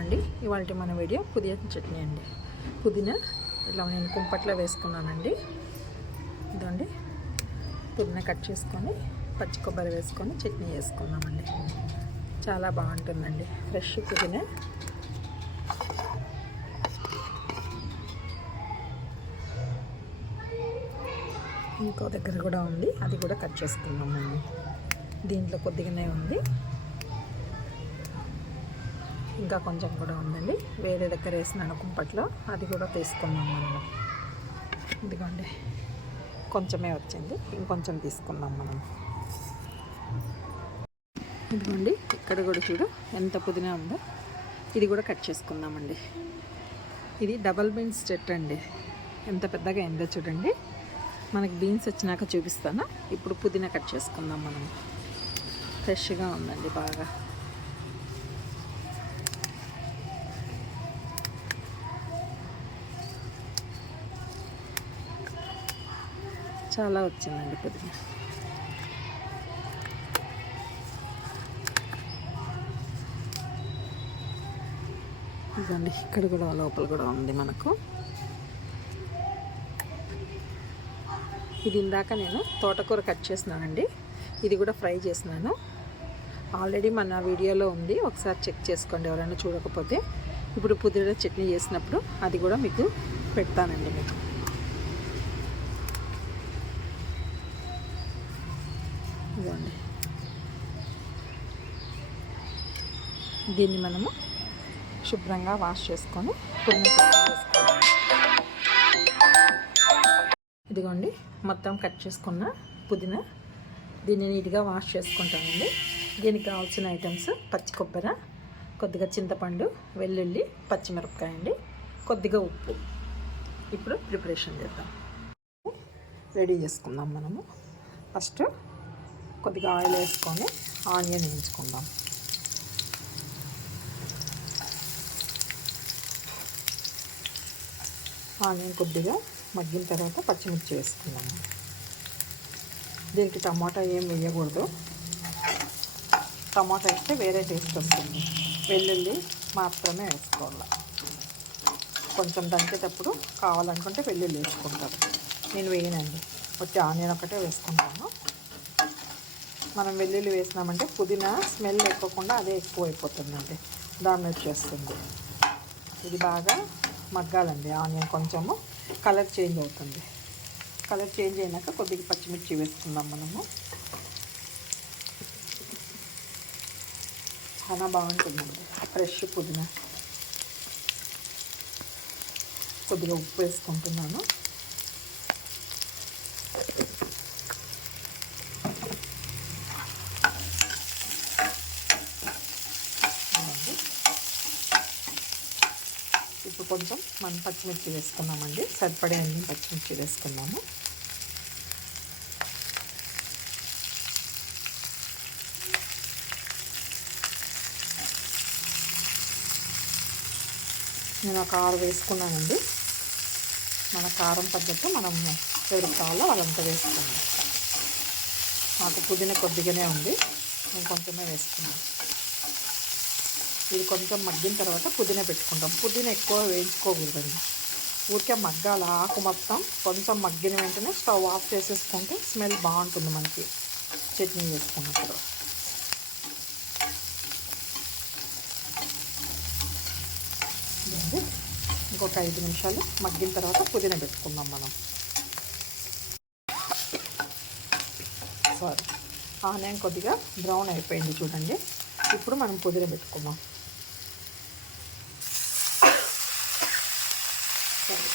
అండి ఇవాళ మన వీడియో పుదీనా చట్నీ అండి. పుదీనా ఇలా నేను కుంపట్లో వేసుకున్నానండి. ఇదండి. పుదీనా కట్ చేసుకొని పచ్చి కొబ్బరి వేసుకొని చట్నీ వేసుకున్నామండి చాలా బాగుంటుందండి. ఫ్రెష్ పుదీనా. ఇంకో దగ్గర కూడా ఉంది. అది కూడా కట్ చేసుకున్నాం మేము దీంట్లో కొద్దిగానే ఉంది. ఇంకా కొంచెం కూడా ఉందండి. వేరే దగ్గర వేసినాను కుంపట్లో. అది కూడా తీసుకున్నాం మనం ఇదిగోండి. కొంచెమే వచ్చింది. ఇంకొంచెం తీసుకున్నాం మనం ఇదిగోండి. ఇక్కడ కూడా చూడు ఎంత పుదీనా ఉందో. ఇది కూడా కట్ చేసుకుందామండి. ఇది డబల్ బీన్స్ చెట్టు అండి. ఎంత పెద్దగా అయిందో చూడండి. మనకి బీన్స్ వచ్చినాక చూపిస్తాను. ఇప్పుడు పుదీనా కట్ చేసుకుందాం మనం. ఫ్రెష్గా ఉందండి బాగా. చాలా వచ్చిందండి కొద్దిగా ఇదండి ఇక్కడ కూడా లోపల కూడా ఉంది మనకు. ఇది ఇందాక నేను తోటకూర కట్ చేసినానండి. ఇది కూడా ఫ్రై చేసినాను. ఆల్రెడీ మన వీడియోలో ఉంది. ఒకసారి చెక్ చేసుకోండి ఎవరైనా చూడకపోతే. ఇప్పుడు పుదీనా చట్నీ చేసినప్పుడు అది కూడా మీకు పెడతానండి మీకు ఇదిగోండి దీన్ని మనము శుభ్రంగా వాష్ చేసుకొని పుదీనా ఇదిగోండి మొత్తం కట్ చేసుకున్న పుదీనా. దీన్ని నీట్గా వాష్ చేసుకుంటామండి దీనికి కావాల్సిన ఐటమ్స్ పచ్చి కొబ్బరి కొద్దిగా చింతపండు వెల్లుల్లి పచ్చిమిరపకాయ అండి కొద్దిగా ఉప్పు. ఇప్పుడు ప్రిపరేషన్ చేద్దాం. రెడీ చేసుకుందాం మనము. ఫస్ట్ కొద్దిగా ఆయిల్ వేసుకొని ఆనియన్ వేయించుకుందాం. ఆనియన్ కొద్దిగా మగ్గిన తర్వాత పచ్చిమిర్చి వేసుకున్నాము దీనికి టమాటా ఏం వేయకూడదు. టమాటా వేస్తే వేరే టేస్ట్ వస్తుంది. వెల్లుల్లి మాత్రమే వేసుకోవాలి. కొంచెం దంచేటప్పుడు కావాలనుకుంటే వెల్లుల్లి వేసుకుంటారు. నేను వేయనండి. వచ్చి ఆనియన్ ఒకటే వేసుకుంటాను. మనం వెల్లుల్లి వేసినామంటే పుదీనా స్మెల్ ఎక్కువకుండా అదే ఎక్కువ అయిపోతుందండి దాన్ని వచ్చేస్తుంది ఇది బాగా మగ్గాలండి ఆనియన్ కొంచెము కలర్ చేంజ్ అవుతుంది. కలర్ చేంజ్ అయినాక కొద్దిగా పచ్చిమిర్చి వేసుకుందాం మనము. చాలా బాగుంటుందండి ఫ్రెష్ పుదీనా. కొద్దిగా ఉప్పు వేసుకుంటున్నాను ఇదిగోండి. ఇప్పుడు కొంచెం మనం పచ్చిమిర్చి వేసుకున్నామండి సరిపడే అన్ని పచ్చిమిర్చి వేసుకున్నాము నేను ఒక ఆరు వేసుకున్నానండి. మన కారం పద్ధతి మనం ఎవరికి కావాలో వాళ్ళంతా వేసుకున్నాం మాకు పుదీనా కొద్దిగానే ఉంది. నేను కొంచెమే వేసుకున్నాను. ఇది కొంచెం మగ్గిన తర్వాత పుదీనా పెట్టుకుంటాం. పుదీనా ఎక్కువ వేయించుకోకూడదండి. ఊరికే మగ్గాల. ఆకు మొత్తం కొంచెం మగ్గిన వెంటనే స్టవ్ ఆఫ్ చేసేసుకుంటే స్మెల్ బాగుంటుంది మనకి. చట్నీ చేసుకున్నప్పుడు. ఇంకొక ఐదు నిమిషాలు మగ్గిన తర్వాత పుదీనా పెట్టుకుందాం మనం. సారీ. ఆనియన్ కొద్దిగా బ్రౌన్ అయిపోయింది చూడండి. ఇప్పుడు మనం పుదీనా పెట్టుకుందాం సరే.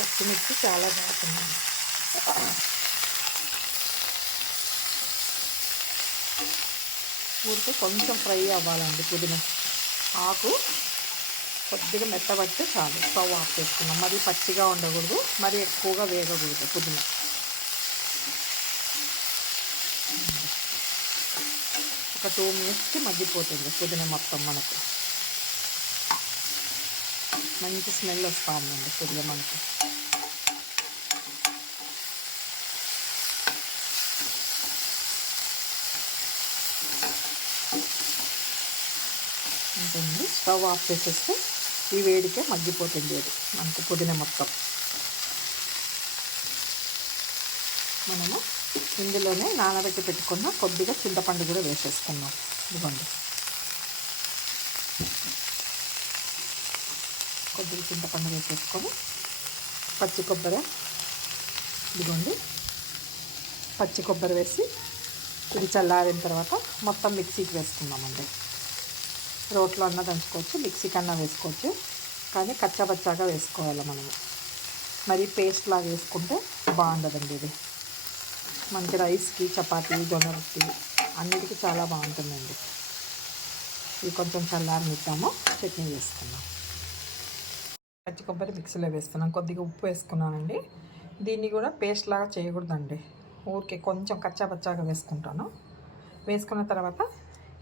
పచ్చిమిర్చి చాలా బాగున్నాయి ఊరికే కొంచెం ఫ్రై అవ్వాలండి పుదీనా. ఆకు కొద్దిగా మెత్తబడితే చాలు. స్టవ్ ఆఫ్ చేసుకున్నాం. మరి పచ్చిగా ఉండకూడదు. మరి ఎక్కువగా వేగకూడదు పుదీనా. ఒక టూ మినిట్స్కి మగ్గిపోతుంది పుదీనా మొత్తం మనకు. మంచి స్మెల్ వస్తూ ఉందండి పుదీనా మనకి స్టవ్ ఆఫ్ చేసేస్తే ఈ వేడికే మగ్గిపోతుంది అది. మనకు పుదిన మొత్తం. మనము ఇందులోనే నానబెట్టి పెట్టుకున్న కొద్దిగా చింతపండు కూడా వేసేసుకున్నాం ఇదిగోండి. కొద్దిగా చింతపండు వేసేసుకొని పచ్చి కొబ్బరి ఇదిగోండి. పచ్చి కొబ్బరి వేసి ఇది చల్లారిన తర్వాత మొత్తం మిక్సీకి వేసుకుందామండి. రోట్లో అన్న దంచుకోవచ్చు మిక్సీకి అన్న వేసుకోవచ్చు. కానీ కచ్చాబచ్చాగా వేసుకోవాలి మనము. మరి పేస్ట్ లాగా వేసుకుంటే బాగుండదండి ఇది. మనకి రైస్కి చపాతీ జొన్న రొట్టి అన్నిటికీ చాలా బాగుంటుందండి. ఇది కొంచెం చల్లారనిద్దాము చట్నీ వేసుకుందాం పచ్చి కొబ్బరి మిక్సీలో వేస్తున్నాను కొద్దిగా ఉప్పు వేసుకున్నానండి. దీన్ని కూడా పేస్ట్ లాగా చేయకూడదండి. ఊరికే కొంచెం కచ్చాపచ్చాగా వేసుకుంటాను. వేసుకున్న తర్వాత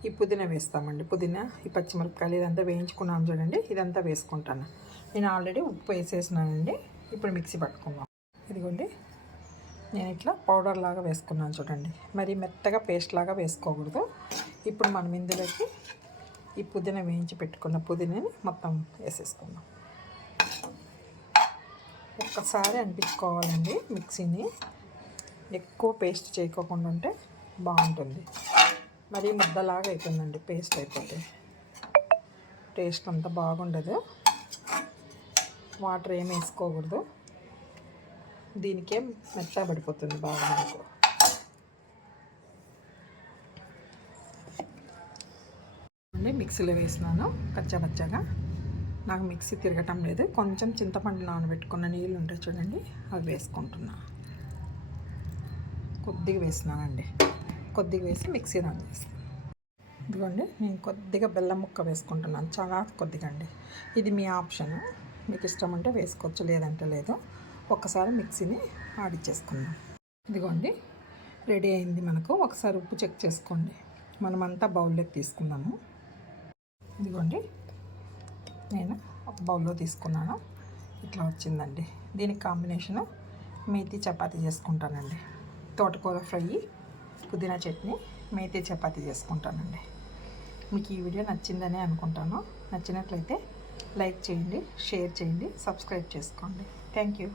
ఈ పుదీనా వేస్తామండి. పుదీనా ఈ పచ్చిమిరపకాయలు ఇదంతా వేయించుకున్నాను చూడండి. ఇదంతా వేసుకుంటాను. నేను ఆల్రెడీ ఉప్పు వేసేసినానండి. ఇప్పుడు మిక్సీ పట్టుకుందాం. ఇదిగోండి. నేను ఇట్లా పౌడర్ లాగా వేసుకున్నాను చూడండి. మరి మెత్తగా పేస్ట్ లాగా వేసుకోకూడదు. ఇప్పుడు మనం ఇందులోకి ఈ పుదీనా వేయించి పెట్టుకున్న పుదీనాని మొత్తం వేసేసుకుందాం. ఒక్కసారి అనిపించుకోవాలండి మిక్సీని. ఎక్కువ పేస్ట్ చేయకోకుండా ఉంటే బాగుంటుంది. మరి ముద్దలాగా అవుతుందండి పేస్ట్ అయిపోతే. టేస్ట్ అంత బాగుండదు. వాటర్ ఏం వేసుకోకూడదు. దీనికే మెత్త పడిపోతుంది బాగా మనకు. మిక్సీలో వేసినాను కచ్చా పచ్చగా. నాకు మిక్సీ తిరగటం లేదు. కొంచెం చింతపండు నానబెట్టుకున్న నీళ్ళు ఉంటాయి చూడండి అవి వేసుకుంటున్నా. కొద్దిగా వేసినానండి. కొద్దిగా వేసి మిక్సీ రన్ చేస్తాను ఇదిగోండి నేను కొద్దిగా బెల్లం ముక్క వేసుకుంటున్నాను. చాలా కొద్దిగా అండి. ఇది మీ ఆప్షన్. మీకు ఇష్టం ఉంటే వేసుకోవచ్చు లేదంటే లేదు. ఒక్కసారి మిక్సీని ఆడిచ్చేసుకుందాం ఇదిగోండి రెడీ అయింది మనకు. ఒకసారి ఉప్పు చెక్ చేసుకోండి. మనమంతా బౌల్లోకి తీసుకుందాము. ఇదిగోండి నేను ఒక బౌల్లో తీసుకున్నాను. ఇట్లా వచ్చిందండి. దీనికి కాంబినేషను మేతి చపాతి చేసుకుంటానండి. తోటకూర ఫ్రై పుదీనా చట్నీ మేతి చపాతి చేసుకుంటానండి. మీకు ఈ వీడియో నచ్చిందని అనుకుంటాను. నచ్చినట్లయితే లైక్ చేయండి షేర్ చేయండి సబ్స్క్రైబ్ చేసుకోండి. Thank you.